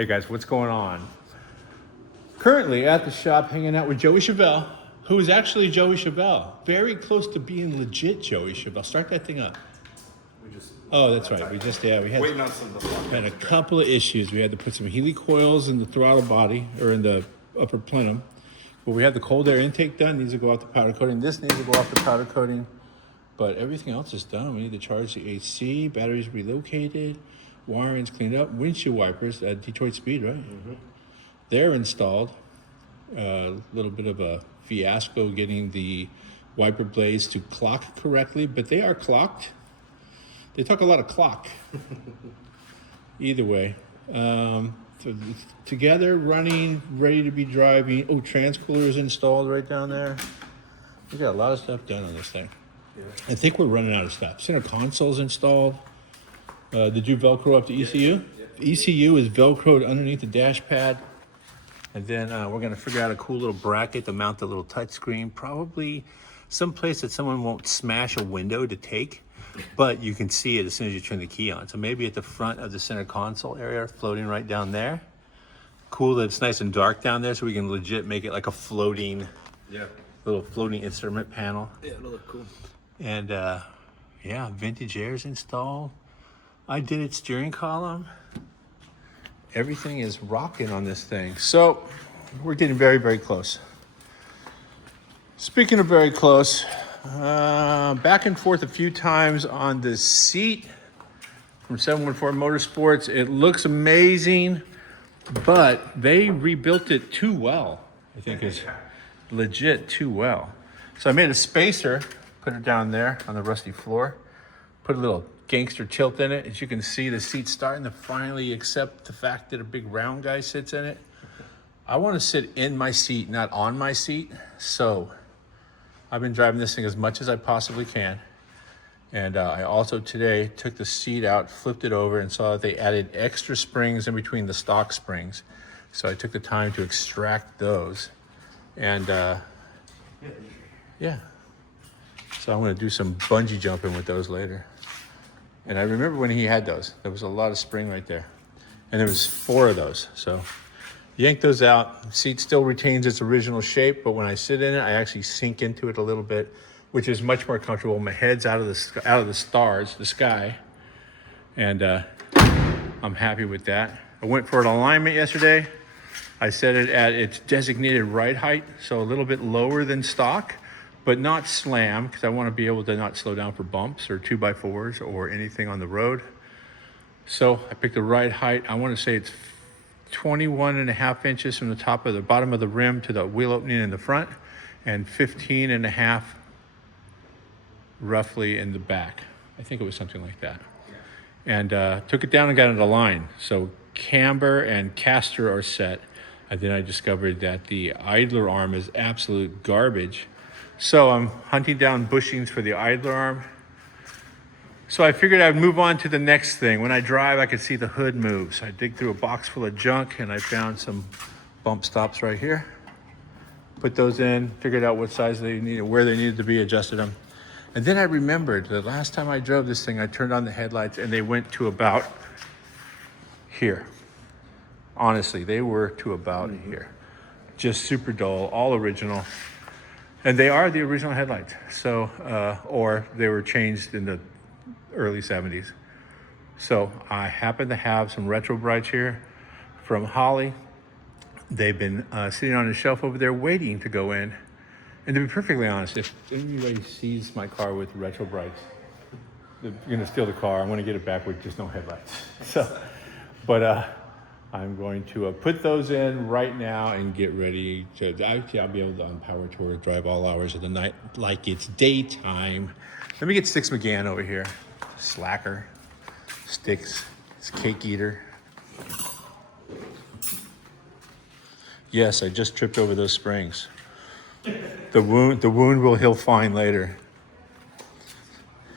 Hey guys, what's going on? Currently at the shop hanging out with Joey Chevelle, who is actually Joey Chevelle. Very close to being legit Joey Chevelle. Start that thing up. Oh, that's right. We had waiting on some had a couple of issues. We had to put some Healy coils in the throttle body, or in the upper plenum. But we had the cold air intake done. Needs to go off the powder coating. This needs to go off the powder coating. But everything else is done. We need to charge the AC. Batteries relocated. Wiring's cleaned up. Windshield wipers at Detroit Speed, right? Mm-hmm. They're installed. A little bit of a fiasco getting the wiper blades to clock correctly, but they are clocked. They took a lot of clock. Either way. Together, running, ready to be driving. Oh, transcooler is installed right down there. We got a lot of stuff done on this thing. Yeah. I think we're running out of stuff. Center console's installed. Did you Velcro up the ECU? Yeah. ECU is Velcroed underneath the dash pad. And then we're gonna figure out a cool little bracket to mount the little touch screen. Probably someplace that someone won't smash a window to take, but you can see it as soon as you turn the key on. So maybe at the front of the center console area, floating right down there. Cool that it's nice and dark down there, so we can legit make it like a floating, little floating instrument panel. Yeah, it'll look cool. And yeah, vintage air's installed. I did its steering column. Everything is rocking on this thing. So we're getting very, very close. Speaking of very close, back and forth a few times on the seat from 714 Motorsports. It looks amazing, but they rebuilt it too well. I think it's legit too well. So I made a spacer, put it down there on the rusty floor, put a little gangster tilt in it. As you can see, the seat's starting to finally accept the fact that a big round guy sits in it. I want to sit in my seat, not on my seat. So I've been driving this thing as much as I possibly can. And I also today took the seat out, flipped it over, and saw that they added extra springs in between the stock springs. So I took the time to extract those. And yeah. So I'm going to do some bungee jumping with those later. And I remember when he had those, there was a lot of spring right there. And there was 4 of those. So yank those out. The seat still retains its original shape, but when I sit in it, I actually sink into it a little bit, which is much more comfortable. My head's out of the stars, the sky. And I'm happy with that. I went for an alignment yesterday. I set it at its designated ride height, so a little bit lower than stock, but not slam, because I want to be able to not slow down for bumps or 2x4s or anything on the road. So I picked the right height. I want to say it's 21.5 inches from the bottom of the rim to the wheel opening in the front, and 15.5 roughly in the back. I think it was something like that. And took it down and got it aligned. So camber and caster are set. And then I discovered that the idler arm is absolute garbage. So I'm hunting down bushings for the idler arm. So I figured I'd move on to the next thing. When I drive, I could see the hood move. So I dig through a box full of junk and I found some bump stops right here. Put those in, figured out what size they needed, where they needed to be, adjusted them. And then I remembered the last time I drove this thing, I turned on the headlights and they went to about here. Honestly, they were to about here. Just super dull, all original. And they are the original headlights. So, or they were changed in the early 70s. So I happen to have some Retrobrights here from Holley. They've been sitting on a shelf over there waiting to go in. And to be perfectly honest, if anybody sees my car with Retrobrights, they're gonna steal the car. I'm gonna get it back with just no headlights. So, but I'm going to put those in right now and get ready to, I'll be able to on-power tour, drive all hours of the night like it's daytime. Let me get Sticks McGann over here. Slacker. Sticks. It's cake eater. Yes, I just tripped over those springs. The wound will heal fine later.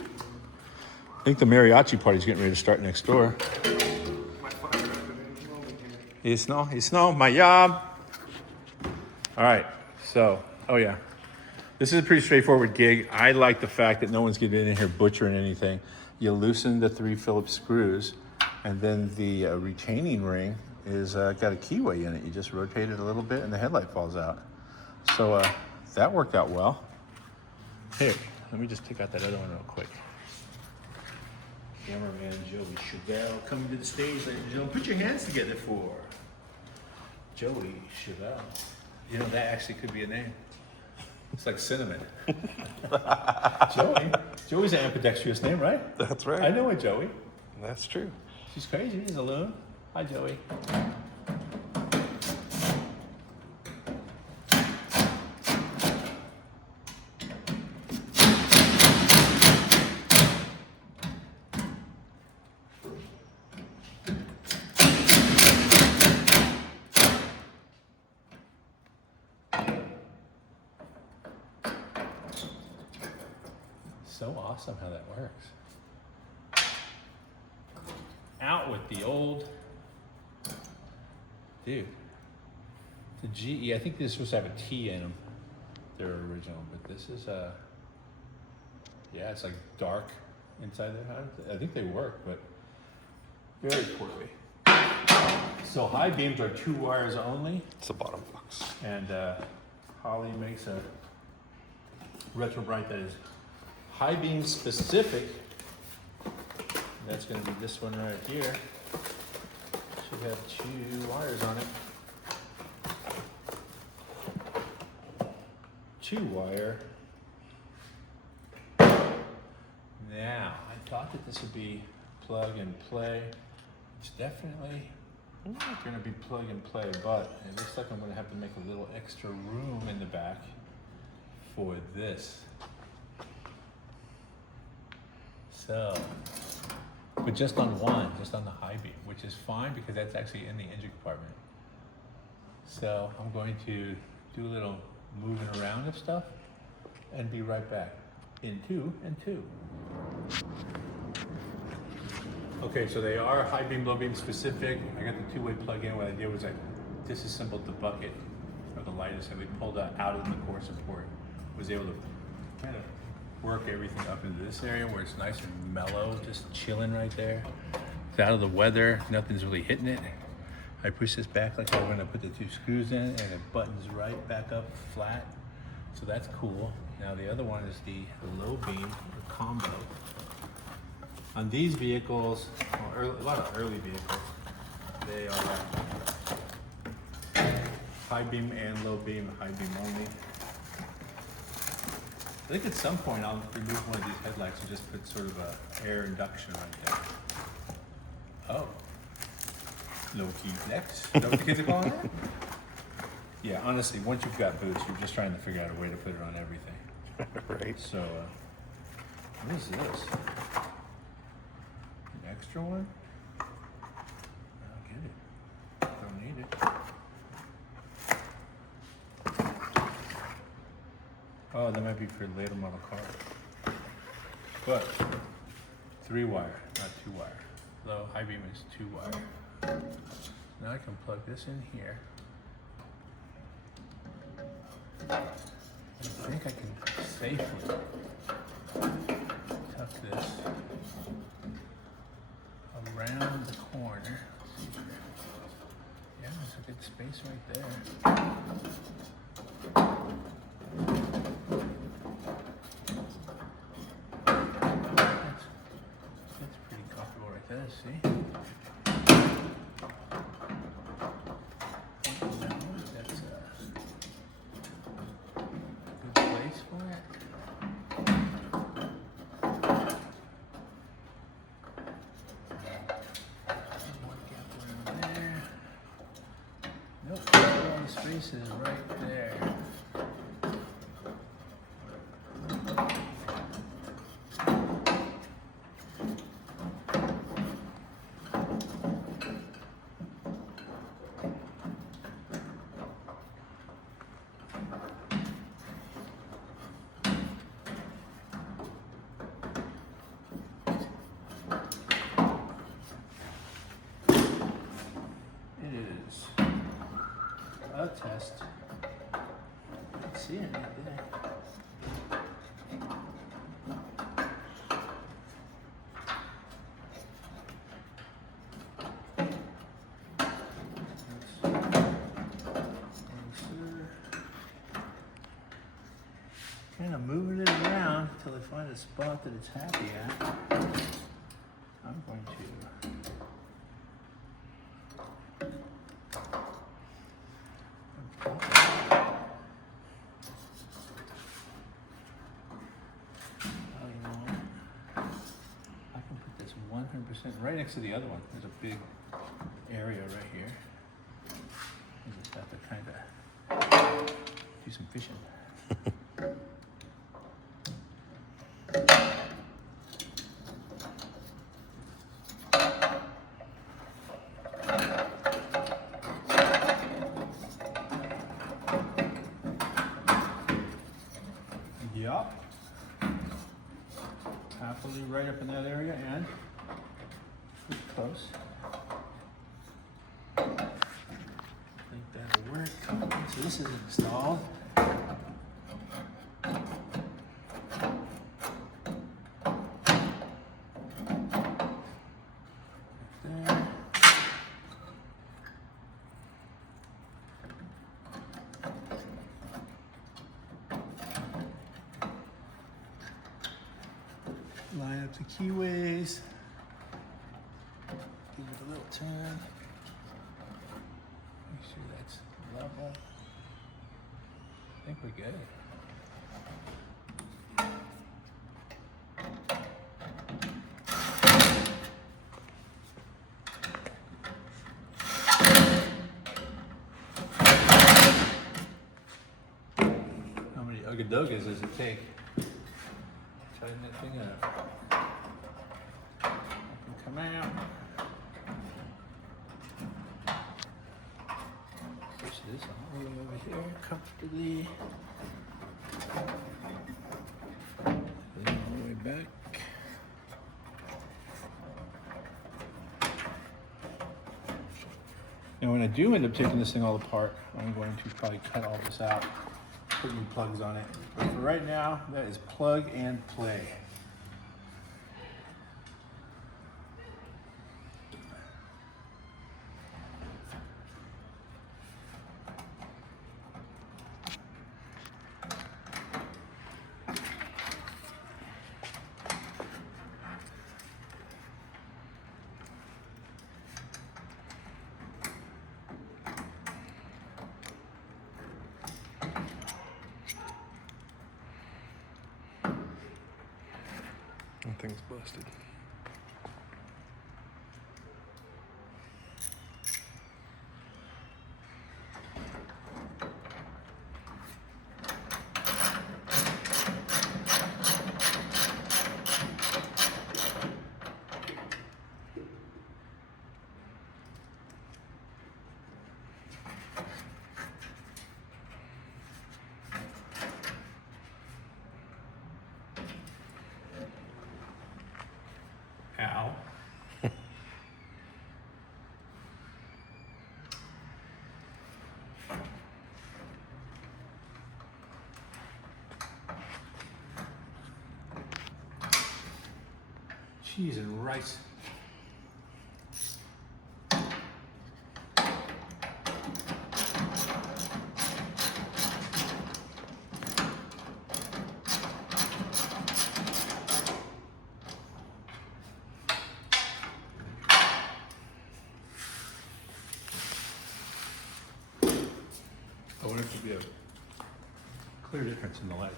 I think the mariachi party's getting ready to start next door. It's no, my job. All right, so, oh yeah. This is a pretty straightforward gig. I like the fact that no one's getting in here butchering anything. You loosen the 3 Phillips screws, and then the retaining ring is got a keyway in it. You just rotate it a little bit and the headlight falls out. So that worked out well. Here, let me just take out that other one real quick. Cameraman Joey Chevelle coming to the stage, ladies and gentlemen. Put your hands together for Joey Chevelle. You know, that actually could be a name. It's like cinnamon. Joey. Joey's an ambidextrous name, right? That's right. I know a Joey. That's true. She's crazy. He's a loon. Hi, Joey. So awesome how that works. Out with the old, dude. The GE, I think this was supposed to have a T in them. They're original, but this is yeah, it's like dark inside there. I think they work, but very poorly. So high beams are 2 wires only. It's the bottom box. And Holley makes a Retrobright that is high beam specific. That's going to be this one right here. Should have 2 wires on it. 2 wire. Now, I thought that this would be plug and play. It's definitely not going to be plug and play, but it looks like I'm going to have to make a little extra room in the back for this. So, but just on one, just on the high beam, which is fine because that's actually in the engine compartment. So I'm going to do a little moving around of stuff and be right back in 2 and 2. Okay, so they are high beam, low beam specific. I got the 2-way plug in. What I did was I disassembled the bucket or the light assembly, pulled that out of the core support, was able to kind of work everything up into this area where it's nice and mellow, just chilling right there. It's out of the weather, nothing's really hitting it. I push this back like I'm gonna put the 2 screws in and it buttons right back up flat. So that's cool. Now the other one is the low beam combo. On these vehicles, well, a lot of early vehicles, they are high beam and low beam, high beam only. I think at some point I'll remove one of these headlights and just put sort of a air induction right there. Oh. Low key flex. Is that what the kids are calling it? Yeah, honestly, once you've got boots, you're just trying to figure out a way to put it on everything. Right. So, what is this? An extra one? I don't get it. Don't need it. Oh, that might be for later model car. But 3 wire, not 2 wire. Low high beam is 2 wire. Now I can plug this in here. I think I can safely tuck this around the corner. Yeah, there's a good space right there. That's pretty comfortable right there, see? That's a good place for it. One gap around there. Nope, all the space is right there. A test. You can see it right there. of moving it around until I find a spot that it's happy at. I'm going to I can put this 100% right next to the other one. There's a big area right here. I just have to kind of do some fishing. Yup. Happily right up in that area and pretty close. I think that'll work. So this is installed. There. Line up the keyways. Give it a little turn. Make sure that's level. I think we're good. How many ugga-duggas does it take? Tighten that thing up. I can come out. Push this all the way over here comfortably. Then all the way back. Now when I do end up taking this thing all apart, I'm going to probably cut all this out, put new plugs on it. But for right now, that is plug and play. Nothing's busted. Ow. Cheese and rice. I wonder if there'd be a clear difference in the light.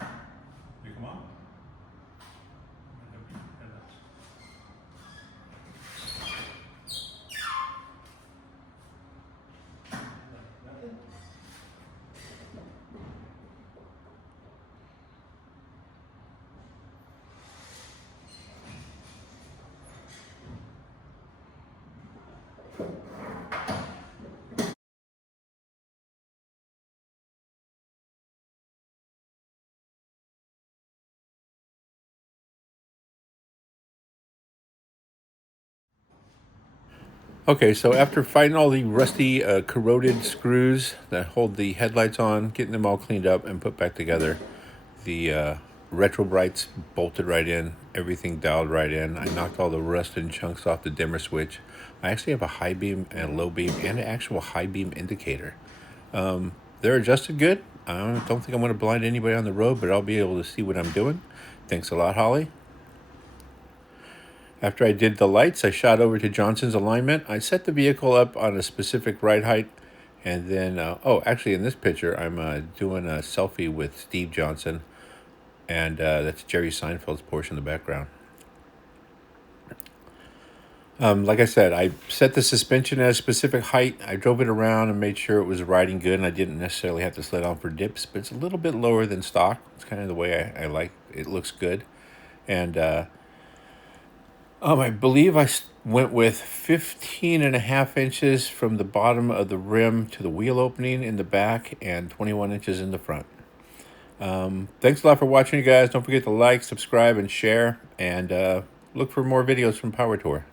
You come on. Okay, so after finding all the rusty, corroded screws that hold the headlights on, getting them all cleaned up and put back together, the Retrobrights bolted right in, everything dialed right in. I knocked all the rust and chunks off the dimmer switch. I actually have a high beam and a low beam and an actual high beam indicator. They're adjusted good. I don't think I'm going to blind anybody on the road, but I'll be able to see what I'm doing. Thanks a lot, Holly. After I did the lights, I shot over to Johnson's alignment. I set the vehicle up on a specific ride height. And then, actually in this picture, I'm doing a selfie with Steve Johnson. And that's Jerry Seinfeld's Porsche in the background. Like I said, I set the suspension at a specific height. I drove it around and made sure it was riding good, and I didn't necessarily have to sled on for dips, but it's a little bit lower than stock. It's kind of the way I like it. Looks good. And I believe went with 15.5 inches from the bottom of the rim to the wheel opening in the back and 21 inches in the front. Thanks a lot for watching, you guys. Don't forget to like, subscribe, and share, and look for more videos from Power Tour.